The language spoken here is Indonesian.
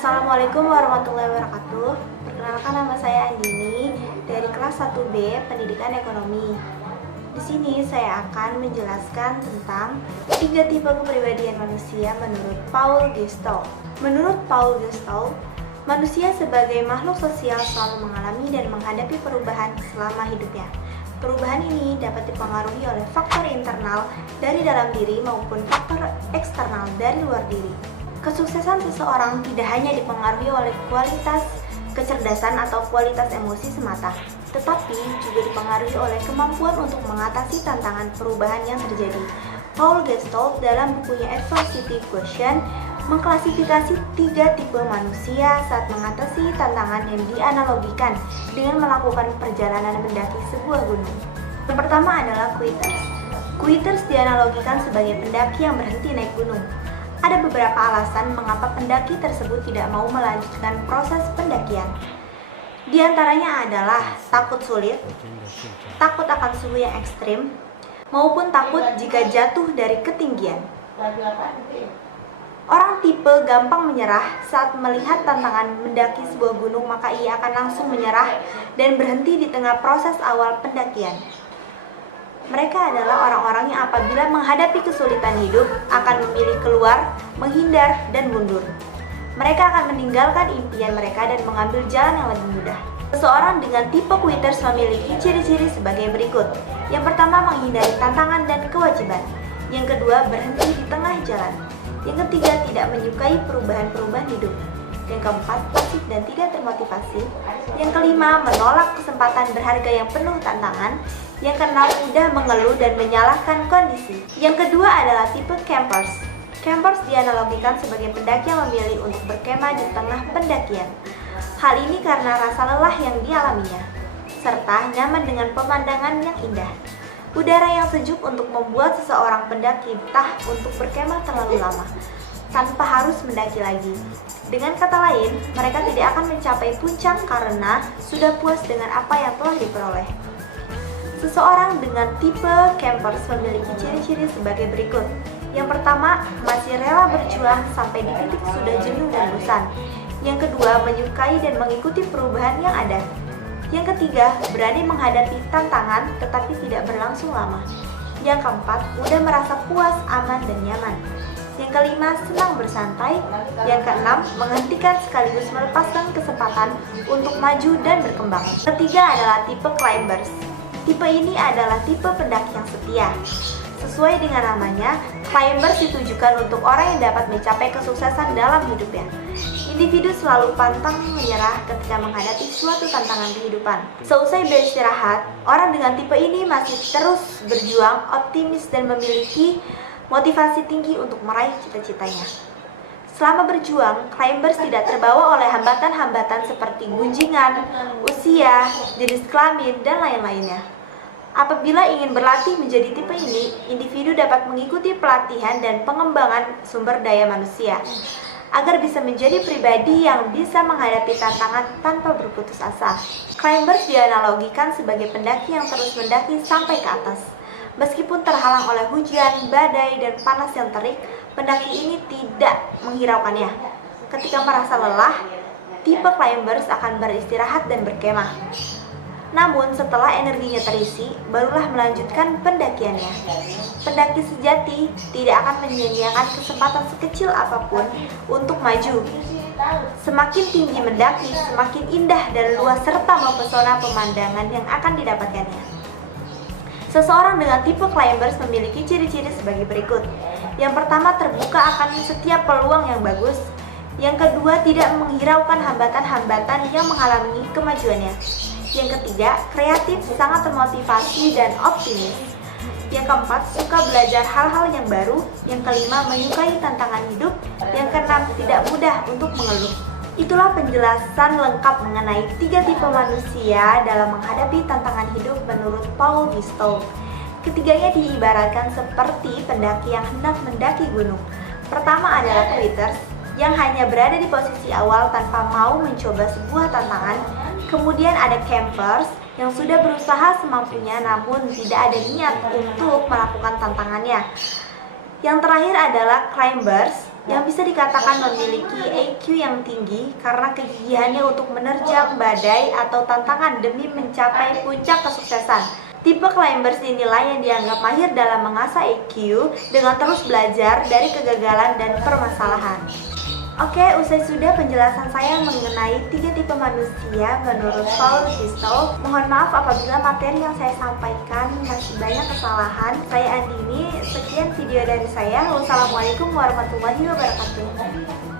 Assalamualaikum warahmatullahi wabarakatuh. Perkenalkan, nama saya Andini dari kelas 1B Pendidikan Ekonomi. Di sini saya akan menjelaskan tentang 3 tipe kepribadian manusia menurut Paul Gestalt. Menurut Paul Gestalt, manusia sebagai makhluk sosial selalu mengalami dan menghadapi perubahan selama hidupnya. Perubahan ini dapat dipengaruhi oleh faktor internal dari dalam diri maupun faktor eksternal dari luar diri. Kesuksesan seseorang tidak hanya dipengaruhi oleh kualitas kecerdasan atau kualitas emosi semata, tetapi juga dipengaruhi oleh kemampuan untuk mengatasi tantangan perubahan yang terjadi. Paul Gestalt dalam bukunya Adversity Quotient mengklasifikasi 3 tipe manusia saat mengatasi tantangan yang dianalogikan dengan melakukan perjalanan mendaki sebuah gunung. Yang pertama adalah quitters. Quitters dianalogikan sebagai pendaki yang berhenti naik gunung. Ada beberapa alasan mengapa pendaki tersebut tidak mau melanjutkan proses pendakian. Di antaranya adalah takut sulit, takut akan suhu yang ekstrim, maupun takut jika jatuh dari ketinggian. Orang tipe gampang menyerah saat melihat tantangan mendaki sebuah gunung, maka ia akan langsung menyerah dan berhenti di tengah proses awal pendakian. Mereka adalah orang-orang yang apabila menghadapi kesulitan hidup akan memilih keluar, menghindar, dan mundur. Mereka akan meninggalkan impian mereka dan mengambil jalan yang lebih mudah. Seseorang dengan tipe quitters memiliki ciri-ciri sebagai berikut. Yang pertama, menghindari tantangan dan kewajiban. Yang kedua, berhenti di tengah jalan. Yang ketiga, tidak menyukai perubahan-perubahan hidup. Yang keempat, pasif dan tidak termotivasi. Yang kelima, menolak kesempatan berharga yang penuh tantangan. Yang keenam, mudah mengeluh dan menyalahkan kondisi. Yang kedua adalah tipe campers. Campers dianalogikan sebagai pendaki yang memilih untuk berkemah di tengah pendakian. Hal ini karena rasa lelah yang dialaminya, serta nyaman dengan pemandangan yang indah. Udara yang sejuk untuk membuat seseorang pendaki betah untuk berkemah terlalu lama, tanpa harus mendaki lagi. Dengan kata lain, mereka tidak akan mencapai puncak karena sudah puas dengan apa yang telah diperoleh. Seseorang dengan tipe campers memiliki ciri-ciri sebagai berikut. Yang pertama, masih rela berjuang sampai di titik sudah jenuh dan bosan. Yang kedua, menyukai dan mengikuti perubahan yang ada. Yang ketiga, berani menghadapi tantangan tetapi tidak berlangsung lama. Yang keempat, mudah merasa puas, aman, dan nyaman. Yang kelima, senang bersantai. Yang keenam, menghentikan sekaligus melepaskan kesempatan untuk maju dan berkembang. Ketiga adalah tipe climbers. Tipe ini adalah tipe pendaki yang setia. Sesuai dengan namanya, climbers ditujukan untuk orang yang dapat mencapai kesuksesan dalam hidupnya. Individu selalu pantang menyerah ketika menghadapi suatu tantangan kehidupan. Seusai beristirahat, orang dengan tipe ini masih terus berjuang, optimis, dan memiliki motivasi tinggi untuk meraih cita-citanya. Selama berjuang, climbers tidak terbawa oleh hambatan-hambatan seperti gunjingan, usia, jenis kelamin, dan lain-lainnya. Apabila ingin berlatih menjadi tipe ini, individu dapat mengikuti pelatihan dan pengembangan sumber daya manusia agar bisa menjadi pribadi yang bisa menghadapi tantangan tanpa berputus asa. Climbers dianalogikan sebagai pendaki yang terus mendaki sampai ke atas. Meskipun terhalang oleh hujan, badai, dan panas yang terik, pendaki ini tidak menghiraukannya. Ketika merasa lelah, tipe climbers akan beristirahat dan berkemah. Namun setelah energinya terisi, barulah melanjutkan pendakiannya. Pendaki sejati tidak akan menyia-nyiakan kesempatan sekecil apapun untuk maju. Semakin tinggi mendaki, semakin indah dan luas serta mempesona pemandangan yang akan didapatkannya. Seseorang dengan tipe climbers memiliki ciri-ciri sebagai berikut. Yang pertama, terbuka akan setiap peluang yang bagus. Yang kedua, tidak menghiraukan hambatan-hambatan yang menghalangi kemajuannya. Yang ketiga, kreatif, sangat termotivasi dan optimis. Yang keempat, suka belajar hal-hal yang baru. Yang kelima, menyukai tantangan hidup. Yang keenam, tidak mudah untuk mengeluh. Itulah penjelasan lengkap mengenai 3 tipe manusia dalam menghadapi tantangan hidup menurut Paul Gestalt. Ketiganya diibaratkan seperti pendaki yang hendak mendaki gunung. Pertama adalah quitters, yang hanya berada di posisi awal tanpa mau mencoba sebuah tantangan. Kemudian ada campers yang sudah berusaha semampunya namun tidak ada niat untuk melakukan tantangannya. Yang terakhir adalah climbers yang bisa dikatakan memiliki EQ yang tinggi karena kegigihannya untuk menerjang badai atau tantangan demi mencapai puncak kesuksesan. Tipe climbers inilah yang dianggap mahir dalam mengasah EQ dengan terus belajar dari kegagalan dan permasalahan. Oke, usai sudah penjelasan saya mengenai 3 tipe manusia menurut Paul Gisto. Mohon maaf apabila materi yang saya sampaikan masih banyak kesalahan. Saya Andini, sekian video dari saya. Wassalamualaikum warahmatullahi wabarakatuh.